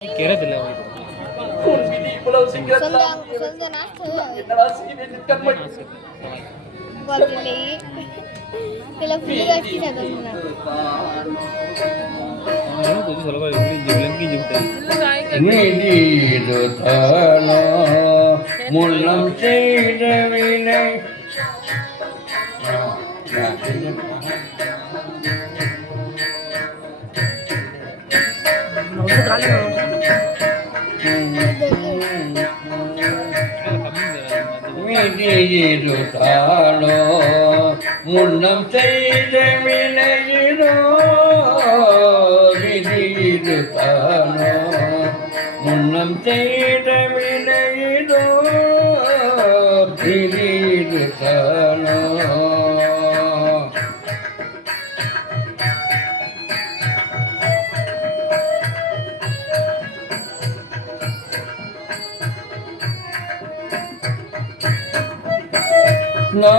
உன் விதி இவ்வளவு சீக்கிரத்தில் என்னடா செய்வேன் என் கண்மணி முன்னம் செய்த வினை விதியிருத்தாளோ முன்னம் செய்த வினையிலோ விதியிருத்தாளோ முன்னம் செய்த வினையிலோ விதியிருத்தாளோ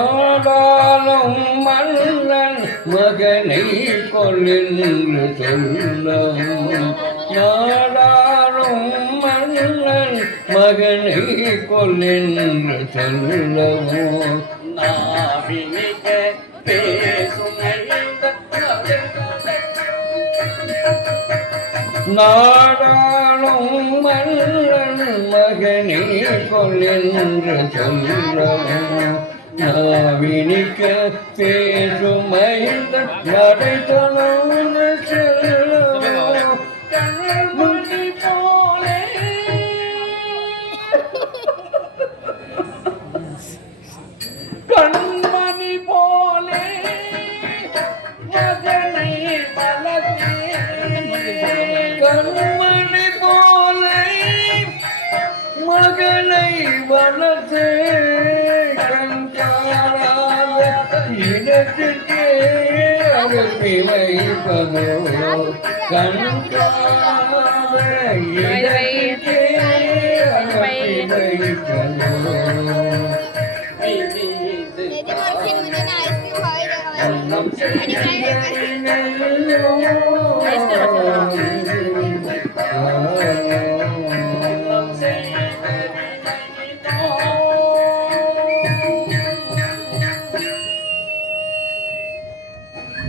நாடாளும் மன்னன் மகனை கொல்லென்று சொல்லவும் நாடாளும் மன்னன் மகனை கொல்லென்று சொல்லவும் நாவினிக்க பேசும் நாடாளும் மன்னன் மகனை கொல்லென்று சொல்லவும் நாவினிக்க பேசும் மைந்த நடை தொழுந்து செல்லவும் கண்மணி போலே கண்மணி போலே மகனை வளர்த்தே கண்மணி போலே மகனை வளர்த்தே இடத்திற்கே அனுப்பி வைப்பதோ கண்காண இடத்திற்கே அனுப்பி வைப்பதோ அன்னம்